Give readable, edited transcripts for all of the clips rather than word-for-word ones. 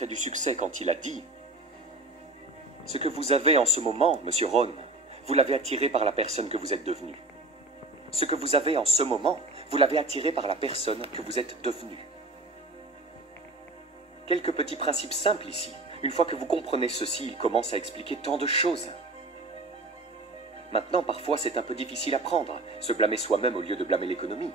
secret du succès quand il a dit « Ce que vous avez en ce moment, monsieur Ron, vous l'avez attiré par la personne que vous êtes devenu. Ce que vous avez en ce moment, vous l'avez attiré par la personne que vous êtes devenu. » Quelques petits principes simples ici. Une fois que vous comprenez ceci, il commence à expliquer tant de choses. Maintenant, parfois, c'est un peu difficile à prendre, se blâmer soi-même au lieu de blâmer l'économie.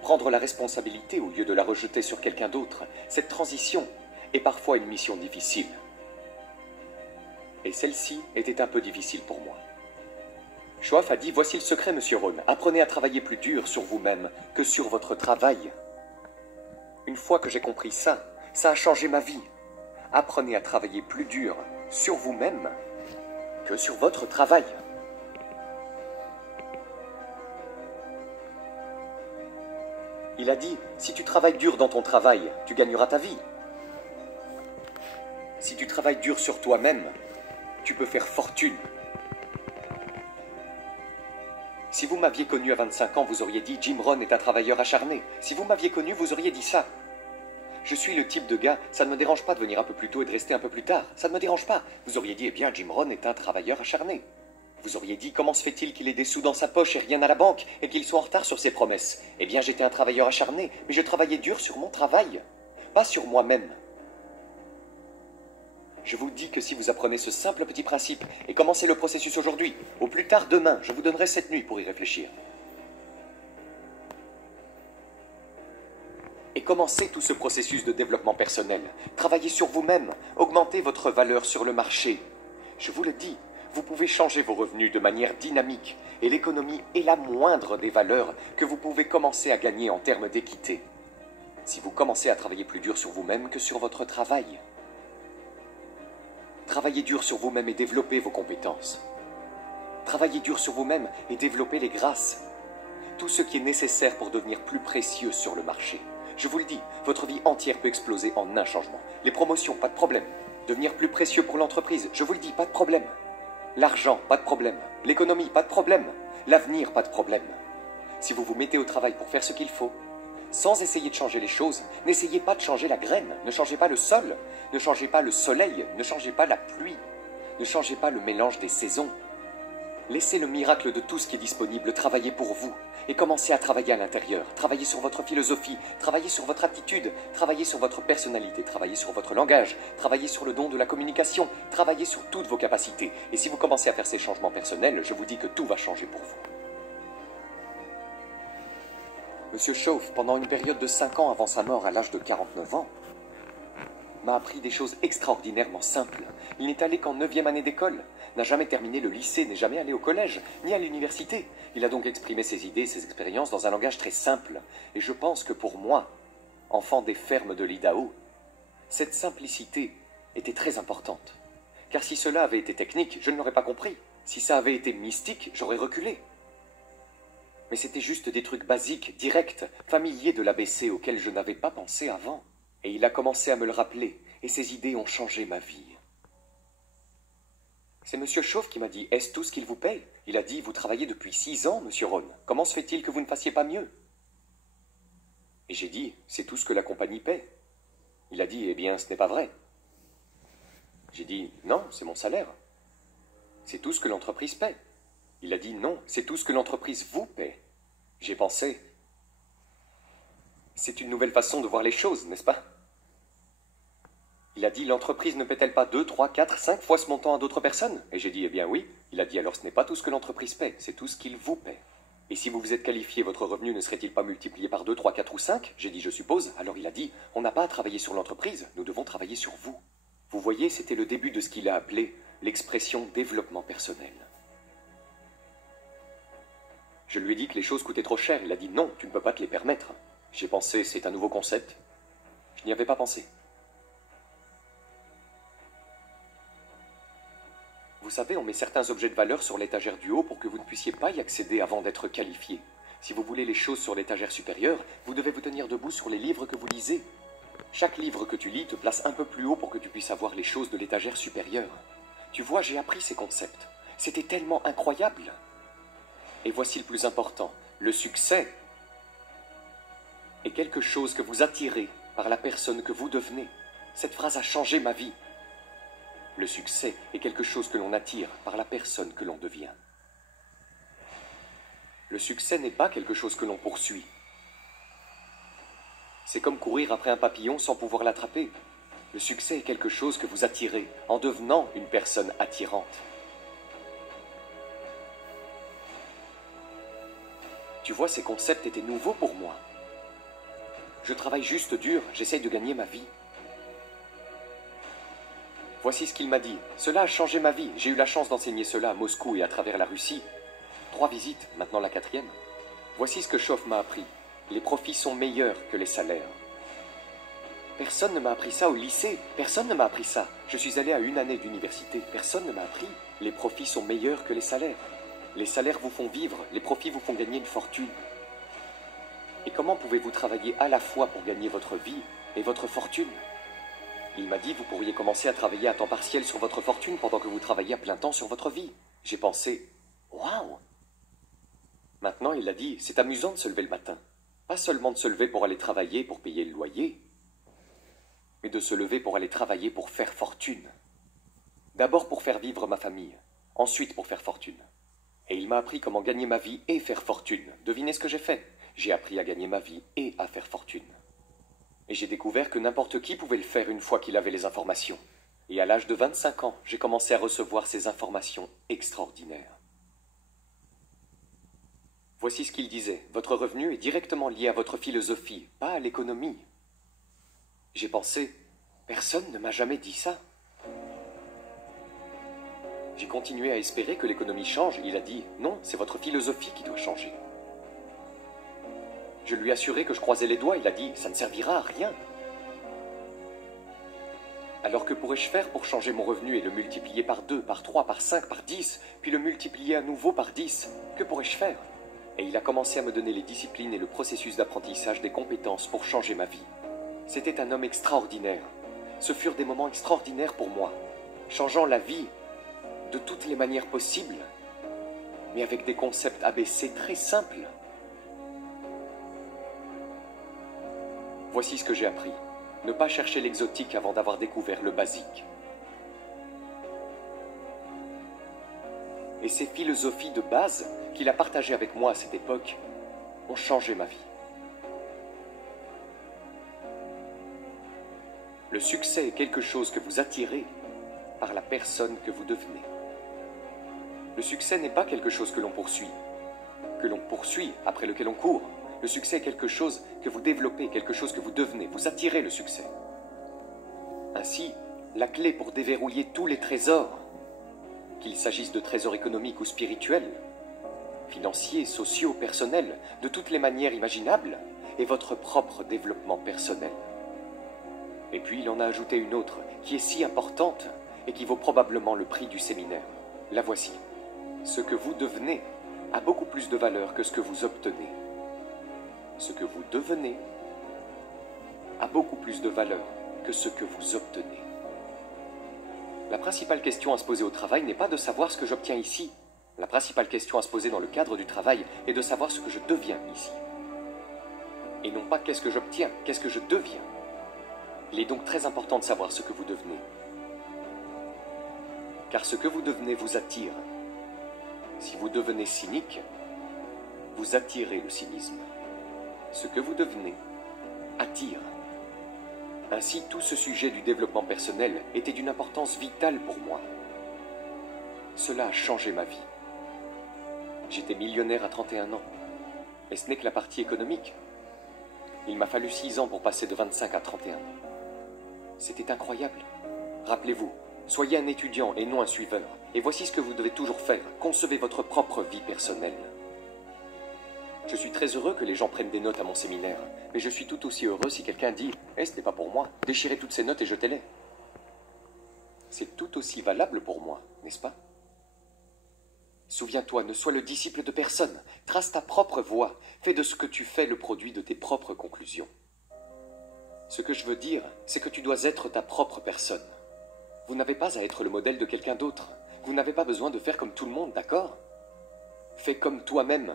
Prendre la responsabilité au lieu de la rejeter sur quelqu'un d'autre. Cette transition est parfois une mission difficile. Et celle-ci était un peu difficile pour moi. Schwab a dit « Voici le secret, monsieur Ron. Apprenez à travailler plus dur sur vous-même que sur votre travail. » Une fois que j'ai compris ça, ça a changé ma vie. Apprenez à travailler plus dur sur vous-même que sur votre travail. Il a dit, si tu travailles dur dans ton travail, tu gagneras ta vie. Si tu travailles dur sur toi-même, tu peux faire fortune. Si vous m'aviez connu à 25 ans, vous auriez dit, Jim Rohn est un travailleur acharné. Si vous m'aviez connu, vous auriez dit ça. Je suis le type de gars, ça ne me dérange pas de venir un peu plus tôt et de rester un peu plus tard. Ça ne me dérange pas. Vous auriez dit, eh bien, Jim Rohn est un travailleur acharné. Vous auriez dit, comment se fait-il qu'il ait des sous dans sa poche et rien à la banque, et qu'il soit en retard sur ses promesses? Eh bien, j'étais un travailleur acharné, mais je travaillais dur sur mon travail, pas sur moi-même. Je vous dis que si vous apprenez ce simple petit principe, et commencez le processus aujourd'hui, au plus tard demain, je vous donnerai cette nuit pour y réfléchir. Et commencez tout ce processus de développement personnel. Travaillez sur vous-même, augmentez votre valeur sur le marché. Je vous le dis, vous pouvez changer vos revenus de manière dynamique, et l'économie est la moindre des valeurs que vous pouvez commencer à gagner en termes d'équité. Si vous commencez à travailler plus dur sur vous-même que sur votre travail. Travaillez dur sur vous-même et développez vos compétences. Travaillez dur sur vous-même et développez les grâces. Tout ce qui est nécessaire pour devenir plus précieux sur le marché. Je vous le dis, votre vie entière peut exploser en un changement. Les promotions, pas de problème. Devenir plus précieux pour l'entreprise, je vous le dis, pas de problème. L'argent, pas de problème. L'économie, pas de problème. L'avenir, pas de problème. Si vous vous mettez au travail pour faire ce qu'il faut, sans essayer de changer les choses, n'essayez pas de changer la graine, ne changez pas le sol, ne changez pas le soleil, ne changez pas la pluie, ne changez pas le mélange des saisons. Laissez le miracle de tout ce qui est disponible travailler pour vous et commencez à travailler à l'intérieur. Travaillez sur votre philosophie, travaillez sur votre attitude, travaillez sur votre personnalité, travaillez sur votre langage, travaillez sur le don de la communication, travaillez sur toutes vos capacités. Et si vous commencez à faire ces changements personnels, je vous dis que tout va changer pour vous. Monsieur Schwab, pendant une période de 5 ans avant sa mort à l'âge de 49 ans, m'a appris des choses extraordinairement simples. Il n'est allé qu'en 9e année d'école, n'a jamais terminé le lycée, n'est jamais allé au collège, ni à l'université. Il a donc exprimé ses idées, ses expériences dans un langage très simple. Et je pense que pour moi, enfant des fermes de l'Idaho, cette simplicité était très importante. Car si cela avait été technique, je ne l'aurais pas compris. Si ça avait été mystique, j'aurais reculé. Mais c'était juste des trucs basiques, directs, familiers de l'ABC auxquels je n'avais pas pensé avant. Et il a commencé à me le rappeler, et ses idées ont changé ma vie. C'est Monsieur Schwab qui m'a dit « Est-ce tout ce qu'il vous paye ?» Il a dit « Vous travaillez depuis 6 ans, Monsieur Ron. Comment se fait-il que vous ne fassiez pas mieux ?» Et j'ai dit « C'est tout ce que la compagnie paie. » Il a dit « Eh bien, ce n'est pas vrai. » J'ai dit « Non, c'est mon salaire. C'est tout ce que l'entreprise paie. » Il a dit « Non, c'est tout ce que l'entreprise vous paie. » J'ai pensé « C'est une nouvelle façon de voir les choses, n'est-ce pas ?» Il a dit, l'entreprise ne paie-t-elle pas 2, 3, 4, 5 fois ce montant à d'autres personnes? Et j'ai dit, eh bien oui. Il a dit, alors ce n'est pas tout ce que l'entreprise paie, c'est tout ce qu'il vous paie. Et si vous vous êtes qualifié, votre revenu ne serait-il pas multiplié par 2, 3, 4 ou 5? J'ai dit, je suppose. Alors il a dit, on n'a pas à travailler sur l'entreprise, nous devons travailler sur vous. Vous voyez, c'était le début de ce qu'il a appelé l'expression développement personnel. Je lui ai dit que les choses coûtaient trop cher. Il a dit, non, tu ne peux pas te les permettre. J'ai pensé, c'est un nouveau concept. Je n'y avais pas pensé. Vous savez, on met certains objets de valeur sur l'étagère du haut pour que vous ne puissiez pas y accéder avant d'être qualifié. Si vous voulez les choses sur l'étagère supérieure, vous devez vous tenir debout sur les livres que vous lisez. Chaque livre que tu lis te place un peu plus haut pour que tu puisses avoir les choses de l'étagère supérieure. Tu vois, j'ai appris ces concepts. C'était tellement incroyable. Et voici le plus important. Le succès est quelque chose que vous attirez par la personne que vous devenez. Cette phrase a changé ma vie. Le succès est quelque chose que l'on attire par la personne que l'on devient. Le succès n'est pas quelque chose que l'on poursuit. C'est comme courir après un papillon sans pouvoir l'attraper. Le succès est quelque chose que vous attirez en devenant une personne attirante. Tu vois, ces concepts étaient nouveaux pour moi. Je travaille juste dur, j'essaye de gagner ma vie. Voici ce qu'il m'a dit. Cela a changé ma vie. J'ai eu la chance d'enseigner cela à Moscou et à travers la Russie. 3 visites, maintenant la 4e. Voici ce que Choff m'a appris. Les profits sont meilleurs que les salaires. Personne ne m'a appris ça au lycée. Personne ne m'a appris ça. Je suis allé à 1 année d'université. Personne ne m'a appris. Les profits sont meilleurs que les salaires. Les salaires vous font vivre. Les profits vous font gagner une fortune. Et comment pouvez-vous travailler à la fois pour gagner votre vie et votre fortune? Il m'a dit, vous pourriez commencer à travailler à temps partiel sur votre fortune pendant que vous travaillez à plein temps sur votre vie. J'ai pensé, waouh! Maintenant, il a dit, c'est amusant de se lever le matin. Pas seulement de se lever pour aller travailler pour payer le loyer, mais de se lever pour aller travailler pour faire fortune. D'abord pour faire vivre ma famille, ensuite pour faire fortune. Et il m'a appris comment gagner ma vie et faire fortune. Devinez ce que j'ai fait? J'ai appris à gagner ma vie et à faire fortune. Et j'ai découvert que n'importe qui pouvait le faire une fois qu'il avait les informations. Et à l'âge de 25 ans, j'ai commencé à recevoir ces informations extraordinaires. Voici ce qu'il disait. Votre revenu est directement lié à votre philosophie, pas à l'économie. J'ai pensé, personne ne m'a jamais dit ça. J'ai continué à espérer que l'économie change. Il a dit, non, c'est votre philosophie qui doit changer. Je lui ai assuré que je croisais les doigts. Il a dit, ça ne servira à rien. Alors que pourrais-je faire pour changer mon revenu et le multiplier par 2, par 3, par 5, par 10, puis le multiplier à nouveau par 10? Que pourrais-je faire? Et il a commencé à me donner les disciplines et le processus d'apprentissage des compétences pour changer ma vie. C'était un homme extraordinaire. Ce furent des moments extraordinaires pour moi, changeant la vie de toutes les manières possibles, mais avec des concepts ABC très simples. Voici ce que j'ai appris. Ne pas chercher l'exotique avant d'avoir découvert le basique. Et ces philosophies de base qu'il a partagées avec moi à cette époque ont changé ma vie. Le succès est quelque chose que vous attirez par la personne que vous devenez. Le succès n'est pas quelque chose que l'on poursuit après lequel on court. Le succès est quelque chose que vous développez, quelque chose que vous devenez. Vous attirez le succès. Ainsi, la clé pour déverrouiller tous les trésors, qu'il s'agisse de trésors économiques ou spirituels, financiers, sociaux, personnels, de toutes les manières imaginables, est votre propre développement personnel. Et puis il en a ajouté une autre, qui est si importante et qui vaut probablement le prix du séminaire. La voici. Ce que vous devenez a beaucoup plus de valeur que ce que vous obtenez. Ce que vous devenez a beaucoup plus de valeur que ce que vous obtenez. La principale question à se poser au travail n'est pas de savoir ce que j'obtiens ici. La principale question à se poser dans le cadre du travail est de savoir ce que je deviens ici. Et non pas qu'est-ce que j'obtiens, qu'est-ce que je deviens. Il est donc très important de savoir ce que vous devenez. Car ce que vous devenez vous attire. Si vous devenez cynique, vous attirez le cynisme. Ce que vous devenez attire. Ainsi, tout ce sujet du développement personnel était d'une importance vitale pour moi. Cela a changé ma vie. J'étais millionnaire à 31 ans. Et ce n'est que la partie économique. Il m'a fallu 6 ans pour passer de 25 à 31 ans. C'était incroyable. Rappelez-vous, soyez un étudiant et non un suiveur. Et voici ce que vous devez toujours faire. Concevez votre propre vie personnelle. Je suis très heureux que les gens prennent des notes à mon séminaire, mais je suis tout aussi heureux si quelqu'un dit « Eh, ce n'est pas pour moi, déchirez toutes ces notes et jetez-les ». C'est tout aussi valable pour moi, n'est-ce pas? Souviens-toi, ne sois le disciple de personne, trace ta propre voie, fais de ce que tu fais le produit de tes propres conclusions. Ce que je veux dire, c'est que tu dois être ta propre personne. Vous n'avez pas à être le modèle de quelqu'un d'autre, vous n'avez pas besoin de faire comme tout le monde, d'accord? Fais comme toi-même.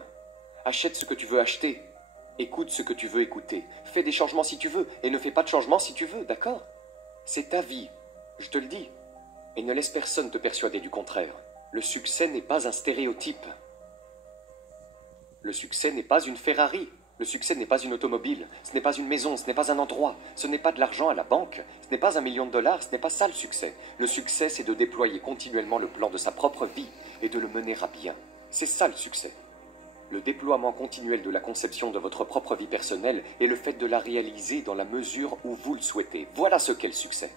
Achète ce que tu veux acheter, écoute ce que tu veux écouter, fais des changements si tu veux, et ne fais pas de changements si tu veux, d'accord? C'est ta vie, je te le dis. Et ne laisse personne te persuader du contraire. Le succès n'est pas un stéréotype. Le succès n'est pas une Ferrari. Le succès n'est pas une automobile. Ce n'est pas une maison, ce n'est pas un endroit. Ce n'est pas de l'argent à la banque. Ce n'est pas $1 million. Ce n'est pas ça le succès. Le succès, c'est de déployer continuellement le plan de sa propre vie et de le mener à bien. C'est ça le succès. Le déploiement continuel de la conception de votre propre vie personnelle et le fait de la réaliser dans la mesure où vous le souhaitez. Voilà ce qu'est le succès.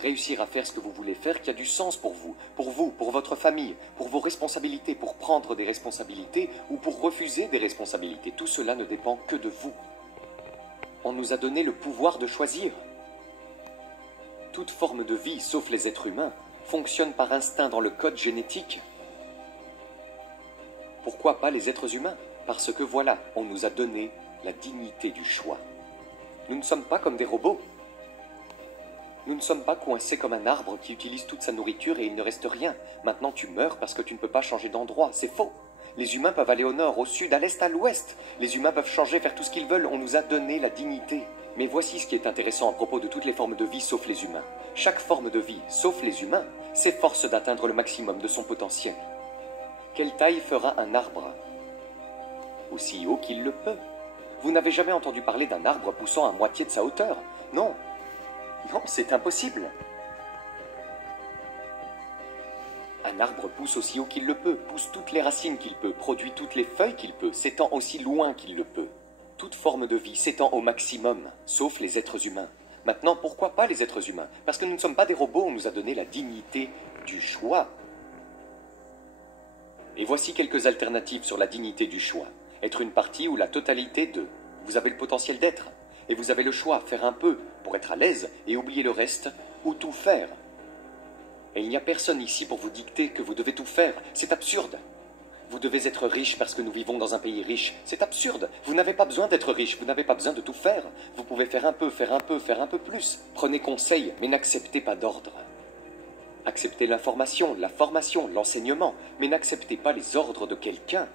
Réussir à faire ce que vous voulez faire qui a du sens pour vous, pour votre famille, pour vos responsabilités, pour prendre des responsabilités ou pour refuser des responsabilités. Tout cela ne dépend que de vous. On nous a donné le pouvoir de choisir. Toute forme de vie, sauf les êtres humains, fonctionne par instinct dans le code génétique. Pourquoi pas les êtres humains? Parce que voilà, on nous a donné la dignité du choix. Nous ne sommes pas comme des robots. Nous ne sommes pas coincés comme un arbre qui utilise toute sa nourriture et il ne reste rien. Maintenant tu meurs parce que tu ne peux pas changer d'endroit. C'est faux. Les humains peuvent aller au nord, au sud, à l'est, à l'ouest. Les humains peuvent changer, faire tout ce qu'ils veulent. On nous a donné la dignité. Mais voici ce qui est intéressant à propos de toutes les formes de vie sauf les humains. Chaque forme de vie, sauf les humains, s'efforce d'atteindre le maximum de son potentiel. Quelle taille fera un arbre? Aussi haut qu'il le peut. Vous n'avez jamais entendu parler d'un arbre poussant à moitié de sa hauteur? Non. Non, c'est impossible. Un arbre pousse aussi haut qu'il le peut, pousse toutes les racines qu'il peut, produit toutes les feuilles qu'il peut, s'étend aussi loin qu'il le peut. Toute forme de vie s'étend au maximum, sauf les êtres humains. Maintenant, pourquoi pas les êtres humains? Parce que nous ne sommes pas des robots, on nous a donné la dignité du choix. Et voici quelques alternatives sur la dignité du choix. Être une partie ou la totalité de. Vous avez le potentiel d'être. Et vous avez le choix, faire un peu pour être à l'aise et oublier le reste, ou tout faire. Et il n'y a personne ici pour vous dicter que vous devez tout faire. C'est absurde. Vous devez être riche parce que nous vivons dans un pays riche. C'est absurde. Vous n'avez pas besoin d'être riche, vous n'avez pas besoin de tout faire. Vous pouvez faire un peu, faire un peu, faire un peu plus. Prenez conseil, mais n'acceptez pas d'ordre. Acceptez l'information, la formation, l'enseignement, mais n'acceptez pas les ordres de quelqu'un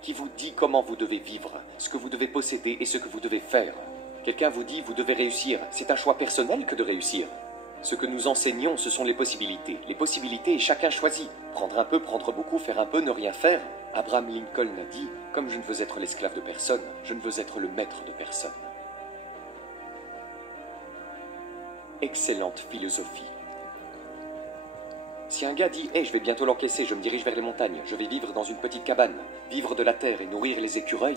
qui vous dit comment vous devez vivre, ce que vous devez posséder et ce que vous devez faire. Quelqu'un vous dit « vous devez réussir ». C'est un choix personnel que de réussir. Ce que nous enseignons, ce sont les possibilités. Les possibilités, et chacun choisit. Prendre un peu, prendre beaucoup, faire un peu, ne rien faire. Abraham Lincoln a dit « Comme je ne veux être l'esclave de personne, je ne veux être le maître de personne ». Excellente philosophie. Si un gars dit « Hey, je vais bientôt l'encaisser, je me dirige vers les montagnes, je vais vivre dans une petite cabane, vivre de la terre et nourrir les écureuils »,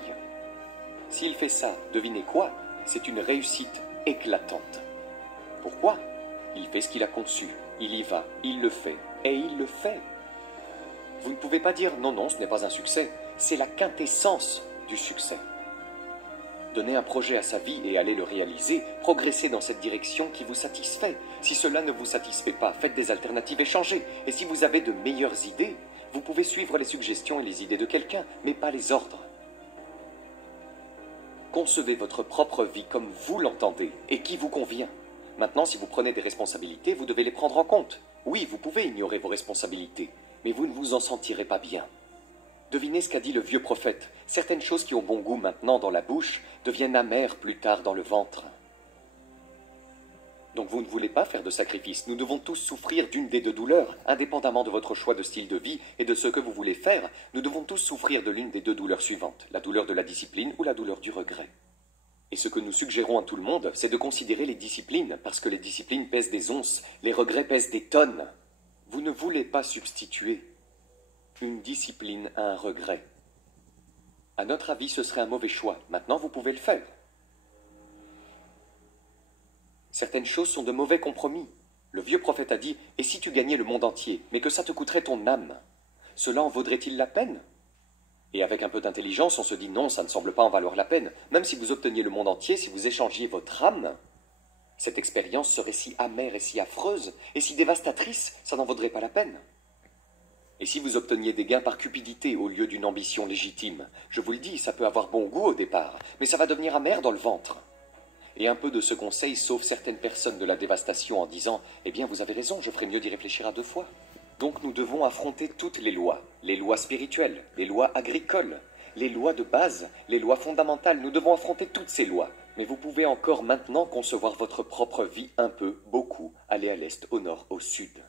s'il fait ça, devinez quoi? C'est une réussite éclatante. Pourquoi? Il fait ce qu'il a conçu, il y va, il le fait, et il le fait. Vous ne pouvez pas dire « Non, non, ce n'est pas un succès », c'est la quintessence du succès. Donner un projet à sa vie et aller le réaliser, progresser dans cette direction qui vous satisfait. Si cela ne vous satisfait pas, faites des alternatives et changez. Et si vous avez de meilleures idées, vous pouvez suivre les suggestions et les idées de quelqu'un, mais pas les ordres. Concevez votre propre vie comme vous l'entendez et qui vous convient. Maintenant, si vous prenez des responsabilités, vous devez les prendre en compte. Oui, vous pouvez ignorer vos responsabilités, mais vous ne vous en sentirez pas bien. Devinez ce qu'a dit le vieux prophète. Certaines choses qui ont bon goût maintenant dans la bouche deviennent amères plus tard dans le ventre. Donc vous ne voulez pas faire de sacrifice. Nous devons tous souffrir d'une des deux douleurs, indépendamment de votre choix de style de vie et de ce que vous voulez faire. Nous devons tous souffrir de l'une des deux douleurs suivantes, la douleur de la discipline ou la douleur du regret. Et ce que nous suggérons à tout le monde, c'est de considérer les disciplines, parce que les disciplines pèsent des onces, les regrets pèsent des tonnes. Vous ne voulez pas substituer une discipline à un regret. À notre avis, ce serait un mauvais choix. Maintenant, vous pouvez le faire. Certaines choses sont de mauvais compromis. Le vieux prophète a dit « Et si tu gagnais le monde entier, mais que ça te coûterait ton âme, cela en vaudrait-il la peine ?» Et avec un peu d'intelligence, on se dit « Non, ça ne semble pas en valoir la peine. Même si vous obteniez le monde entier, si vous échangiez votre âme, cette expérience serait si amère et si affreuse, et si dévastatrice, ça n'en vaudrait pas la peine. » Et si vous obteniez des gains par cupidité au lieu d'une ambition légitime, je vous le dis, ça peut avoir bon goût au départ, mais ça va devenir amer dans le ventre. Et un peu de ce conseil sauve certaines personnes de la dévastation en disant « Eh bien, vous avez raison, je ferais mieux d'y réfléchir à deux fois. » Donc nous devons affronter toutes les lois spirituelles, les lois agricoles, les lois de base, les lois fondamentales. Nous devons affronter toutes ces lois. Mais vous pouvez encore maintenant concevoir votre propre vie un peu, beaucoup, aller à l'est, au nord, au sud.